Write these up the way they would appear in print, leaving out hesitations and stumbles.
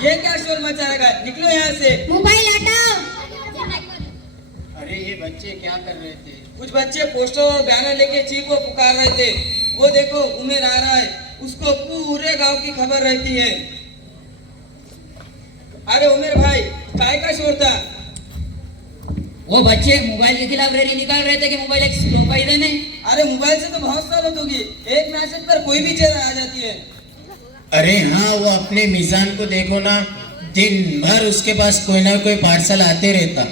ये क्या शोर मचा रखा है? निकलो यहाँ से। मोबाइल हटाओ। अरे ये बच्चे क्या कर रहे थे? कुछ बच्चे पोस्टर बैनर लेके चीख को पुकार रहे थे। वो देखो उमेर आ रहा है, उसको पूरे गांव की खबर रहती है। अरे उमेर भाई, काय का शोर था? वो बच्चे मोबाइल के खिलाफ रैली निकाल रहे थे कि मोबाइल एक प्रोपाइजन है। अरे मोबाइल से तो बहुत साबित होगी, एक मैसेज पर कोई भी चीज आ जाती है। अरे हाँ, वो अपने मिजान को देखो ना, दिन भर उसके पास कोई ना कोई पार्सल आते रहता।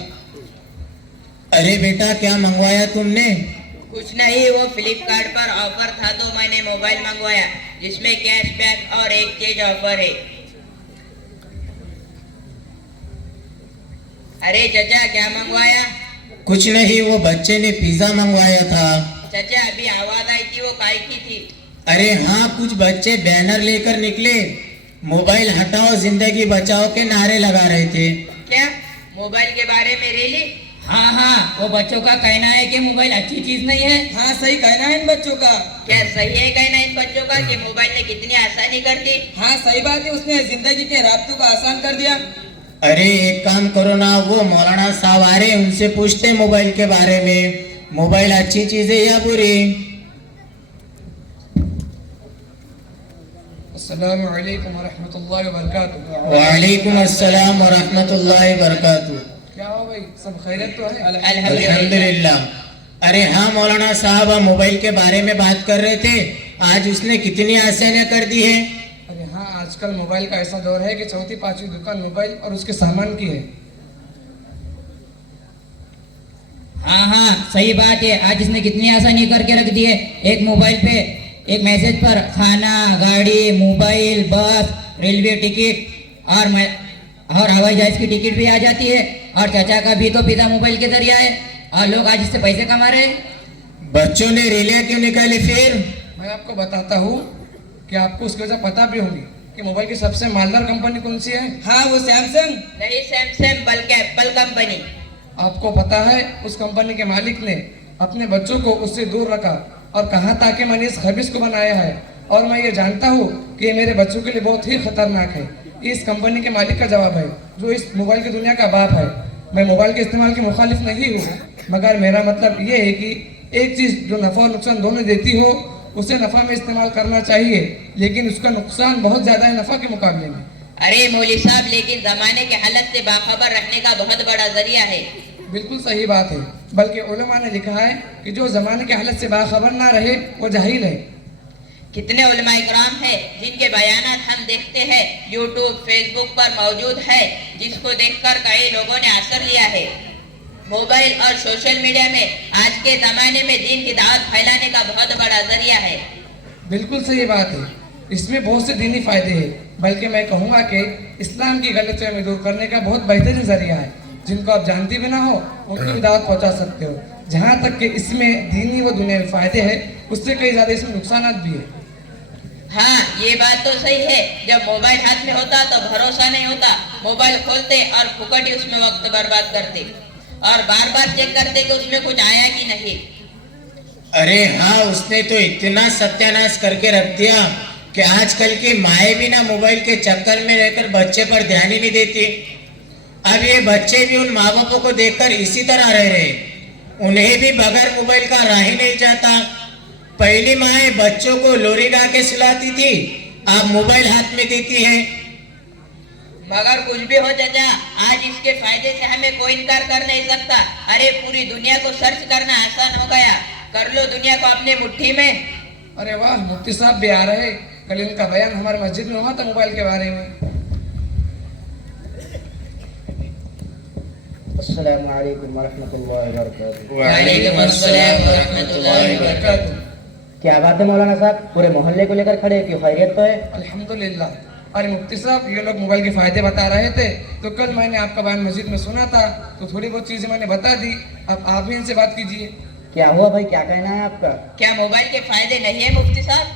अरे बेटा, क्या मंगवाया तुमने? कुछ नहीं, वो फ्लिपकार्ट पर ऑफर था तो मैंने मोबाइल मंगवाया जिसमें कैशबैक और एक चीज ऑफर है। अरे चाचा, क्या मंगवाया? कुछ नहीं, वो बच्चे ने पिज्जा मंगवाया था। चाचा, अभी आवाज आई थी, वो काय की थी? अरे हाँ, कुछ बच्चे बैनर लेकर निकले, मोबाइल हटाओ जिंदगी बचाओ के नारे लगा रहे थे। क्या मोबाइल के बारे में रैली? हाँ हाँ, वो बच्चों का कहना है कि मोबाइल अच्छी चीज नहीं है। हाँ सही कहना है इन बच्चों का। क्या सही है कहना इन बच्चों का कि मोबाइल ने कितनी आसानी कर दी? हाँ सही बात है, उसने जिंदगी के रास्तों को आसान कर दिया। अरे एक काम करो ना, वो मौलाना साहब आ रहे, उनसे पूछते मोबाइल के बारे में, मोबाइल अच्छी चीज है या बुरी? अस्सलामु अलैकुम वरहमतुल्लाहि वबरकातुहू। वालेकुम अस्सलाम वरहमतुल्लाहि वबरकातुहू। क्या हो भाई, सब खैरियत तो है? अल्हम्दुलिल्लाह। अरे हाँ मौलाना साहब, हम मोबाइल के बारे में बात कर रहे थे, आज उसने कितनी आसानियां कर दी है। अरे हाँ, आजकल मोबाइल का ऐसा दौर है कि चौथी पांचवी दुकान मोबाइल और उसके सामान की है। हाँ हाँ, सही बात है, आज इसने कितनी आसानी करके रख दी है। एक मोबाइल पे एक मैसेज पर खाना, गाड़ी, मोबाइल, बस, रेलवे टिकट और हवाई जहाज की टिकट भी आ जाती है। और चाचा का भी तो पिता मोबाइल के जरिए है और लोग आज इससे पैसे कमा रहे हैं। बच्चों ने रैलियां क्यों निकाली फिर? मैं आपको बताता हूँ कि आपको उसकी वजह पता भी होगी कि मोबाइल की सबसे मालदार कंपनी कौन सी है। हाँ वो सैमसंग। नहीं सैमसंग, बल्कि एप्पल कंपनी। आपको पता है उस कंपनी के मालिक ने अपने बच्चों को उससे दूर रखा और कहा था कि मैंने इस खबीस को बनाया है और मैं ये जानता हूँ कि ये मेरे बच्चों के लिए बहुत ही खतरनाक है। इस कंपनी के मालिक का जवाब है, जो इस मोबाइल की दुनिया का बाप है। मैं मोबाइल के इस्तेमाल के मुखालिफ नहीं हूँ, मगर मेरा मतलब ये है कि एक चीज़ जो नफ़ा और नुकसान दोनों देती हो उसे नफ़ा में इस्तेमाल करना चाहिए, लेकिन उसका नुकसान बहुत ज़्यादा है नफ़ा के मुकाबले में। अरे मौली साहब, लेकिन जमाने के हालत से बाखबर रखने का बहुत बड़ा जरिया है। बिल्कुल सही बात है, बल्कि उलमा ने लिखा है कि जो जमाने की हालत से बाखबर ना रहे वो जाहिल है। कितने उलमा इकराम है जिनके बयानात हम देखते हैं यूट्यूब, फेसबुक पर मौजूद है, जिसको देखकर कई लोगों ने असर लिया है। मोबाइल और सोशल मीडिया में आज के जमाने में दीन की दावत फैलाने का बहुत बड़ा जरिया है। बिल्कुल सही बात है, इसमें बहुत से दीनी फायदे हैं, बल्कि मैं कहूँगा कि इस्लाम की गलतफहमी दूर करने का बहुत बेहतरीन जरिया है। जिनको आप जानते भी ना हो उनको भी दावत पहुँचा सकते हो। जहाँ तक कि इसमें दीनी व दुनियावी फायदे हैं, उससे कई ज़्यादा इसमें नुकसान भी है। हाँ, ये बात तो सही है, जब मोबाइल हाथ में होता तो भरोसा नहीं होता। मोबाइल खोलते और फुकट ही उसमें वक्त बर्बाद करते और बार बार चेक करते कि उसमें कुछ आया कि नहीं। अरे हाँ, उसने तो इतना सत्यानाश करके रख दिया कि आजकल की माएँ भी ना मोबाइल के चक्कर में रहकर बच्चे पर ध्यान ही नहीं देती। अब ये बच्चे भी उन माँ बापों को देखकर इसी तरह रह रहे, उन्हें भी बगैर मोबाइल का रह ही नहीं जाता। पहली माएँ बच्चों को लोरी गा के सुलाती थी, अब मोबाइल हाथ में देती है। मगर कुछ भी हो चाचा, आज इसके फायदे से हमें कोई इनकार कर नहीं सकता। अरे पूरी दुनिया को सर्च करना आसान हो गया, कर लो दुनिया को अपने मुट्ठी में। अरे वाह, मुफ्ती साहब भी आ रहे, कल इनका बयान हमारे मस्जिद में हुआ था मोबाइल के बारे में। अस्सलामु अलैकुम वरहमतुल्लाहि वबरकातुहू। वालेकुम अस्सलाम वरहमतुल्लाहि वबरकातुहू। क्या बात है मौलाना साहब, पूरे मोहल्ले को लेकर खड़े, क्यों खैरियत तो है? अल्हम्दुलिल्लाह। अरे मुफ्ती साहब, ये लोग मोबाइल के फायदे बता रहे थे तो कल मैंने आपका बयान मस्जिद में सुना था, तो थोड़ी बहुत चीजें मैंने बता दी। अब आप भी इनसे बात कीजिए। क्या हुआ भाई, क्या कहना है आपका? क्या मोबाइल के फायदे नहीं है मुफ्ती साहब?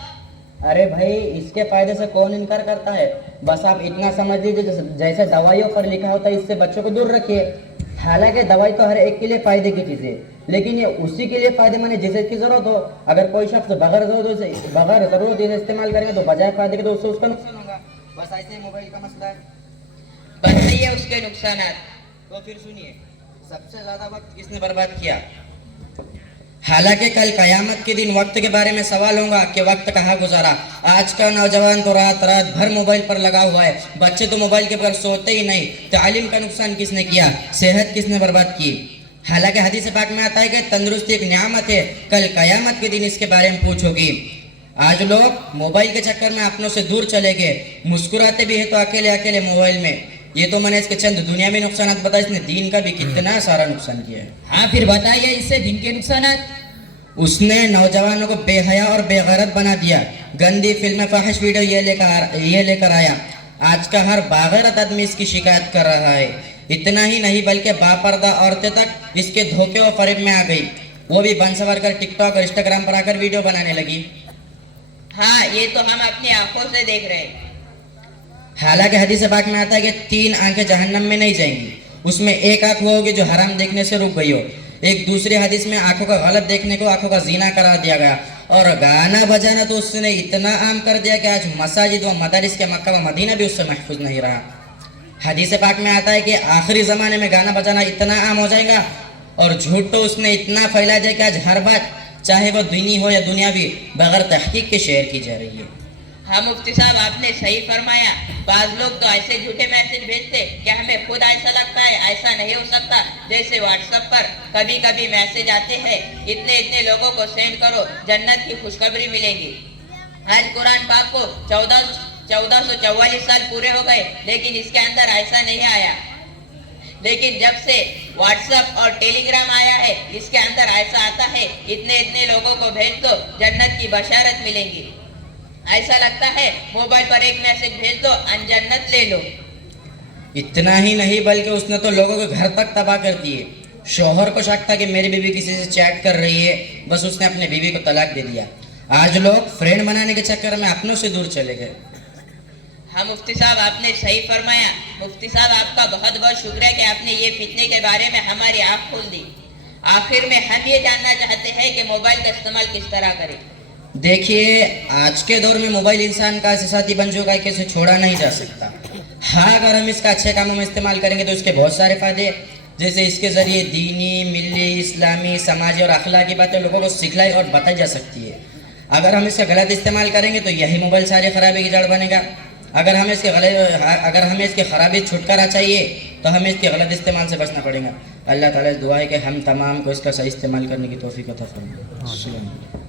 अरे भाई, इसके फायदे से कौन इनकार करता है। बस आप इतना समझ लीजिए, जैसे दवाइयों पर लिखा होता है इससे बच्चों को दूर रखिए। हालांकि दवाई तो हर एक के लिए फायदे की चीज है, लेकिन ये उसी के लिए फायदेमंद है जिसे की जरूरत हो। अगर कोई शख्स बगैर जरूरत इसे इस्तेमाल करेंगे तो बजाय फायदे के तो उससे उसका नुकसान होगा। बस ऐसे ही मोबाइल का मसला है। बताइए उसके नुकसानात। तो फिर सुनिए, सबसे ज्यादा वक्त किसने बर्बाद किया? हालांकि कल कयामत के दिन वक्त के बारे में सवाल होगा कि वक्त कहाँ गुजारा। आज का नौजवान तो रात रात भर मोबाइल पर लगा हुआ है, बच्चे तो मोबाइल के बगैर सोते ही नहीं। तालीम का नुकसान किसने किया? सेहत किसने बर्बाद की? हालांकि हदीस पाक में आता है कि तंदुरुस्ती एक नियामत है, कल कयामत के दिन इसके बारे में पूछोगी। आज लोग मोबाइल के चक्कर में अपनों से दूर चले गए, मुस्कुराते भी है तो अकेले अकेले मोबाइल में। ये तो मैंने इसके चंद दुनिया में नुकसान बताए, इसने दीन का भी कितना सारा नुकसान किया है। हाँ फिर बताइए इससे दिन के नुकसानात। उसने नौजवानों को बेहया और बेगैरत बना दिया, गंदी फिल्म फाहिश वीडियो ये लेकर आया। आज का हर बागैरत आदमी इसकी शिकायत कर रहा है। इतना ही नहीं बल्कि बापर्दा औरतें तक इसके धोखे और फरेब में आ गई, वो भी बन सवर कर टिकटॉक और इंस्टाग्राम पर आकर वीडियो बनाने लगी। हाँ, ये तो हम अपनी आंखों से देख रहे हैं। हालांकि हदीस पाक में आता है कि 3 आंखें जहन्नम में नहीं जाएंगी, उसमें एक आंख वो होगी जो हराम देखने से रुक गई हो। एक दूसरी हदीस में आंखों का गलत देखने को आंखों का जीना करार दिया गया। और गाना बजाना तो उसने इतना आम कर दिया कि आज मसाजिद व मदारिस के मक्का व मदीना भी उससे महफूज नहीं रहा। हदीस पाक में आता है कि आखिरी जमाने में गाना बजाना इतना आम हो जाएगा और झूठ तो उसने इतना फैला दिया कि आज हर बात चाहे वो दीनी हो या दुनियावी बगैर तहकीक के शेयर की जा रही है। हाँ मुफ्ती साहब, आपने सही फरमाया। बाज लोग तो ऐसे झूठे मैसेज भेजते कि हमें खुद ऐसा लगता है ऐसा नहीं हो सकता। जैसे व्हाट्सएप पर कभी कभी मैसेज आते हैं, इतने इतने लोगों को सेंड करो, जन्नत की खुशखबरी मिलेगी। आज कुरान पाक को 1444 साल पूरे हो गए, लेकिन इसके अंदर ऐसा नहीं आया। लेकिन जब से व्हाट्सएप और टेलीग्राम आया है, इसके अंदर ऐसा आता है, इतने इतने लोगों को भेज दो, जन्नत की बशारत मिलेगी। ऐसा लगता है मोबाइल पर एक मैसेज भेज दो, जन्नत ले लो। इतना ही नहीं बल्कि उसने तो लोगों के घर तक तबाह कर दिए। शोहर को शक था कि मेरी बीवी किसी से चैट कर रही है, बस उसने अपने बीवी को तलाक दे दिया। आज लोग फ्रेंड बनाने के चक्कर में अपनों से दूर चले गए। हाँ मुफ्ती साहब, आपने सही फरमाया। मुफ्ती साहब, आपका बहुत बहुत शुक्रिया कि आपने ये फितने के बारे में हमारी आँख खोल दी। आखिर में हम ये जानना चाहते हैं कि मोबाइल का इस्तेमाल किस तरह करें। देखिए, आज के दौर में मोबाइल इंसान का ऐसे साथी बन चुका है कि इसे छोड़ा नहीं जा सकता। हाँ, अगर हम इसका अच्छे कामों में इस्तेमाल करेंगे तो इसके बहुत सारे फायदे, जैसे इसके जरिए दीनी, मिली, इस्लामी, समाजी और अखलाकी बातें लोगों को सिखलाई और बताई जा सकती है। अगर हम इसका गलत इस्तेमाल करेंगे तो यही मोबाइल सारी खराबी की जड़ बनेगा। अगर हमें इसके खराबी छुटकारा चाहिए तो हमें इसके गलत इस्तेमाल से बचना पड़ेगा। अल्लाह ताला से दुआ है कि हम तमाम को इसका सही इस्तेमाल करने की तौफीक अता फरमाए।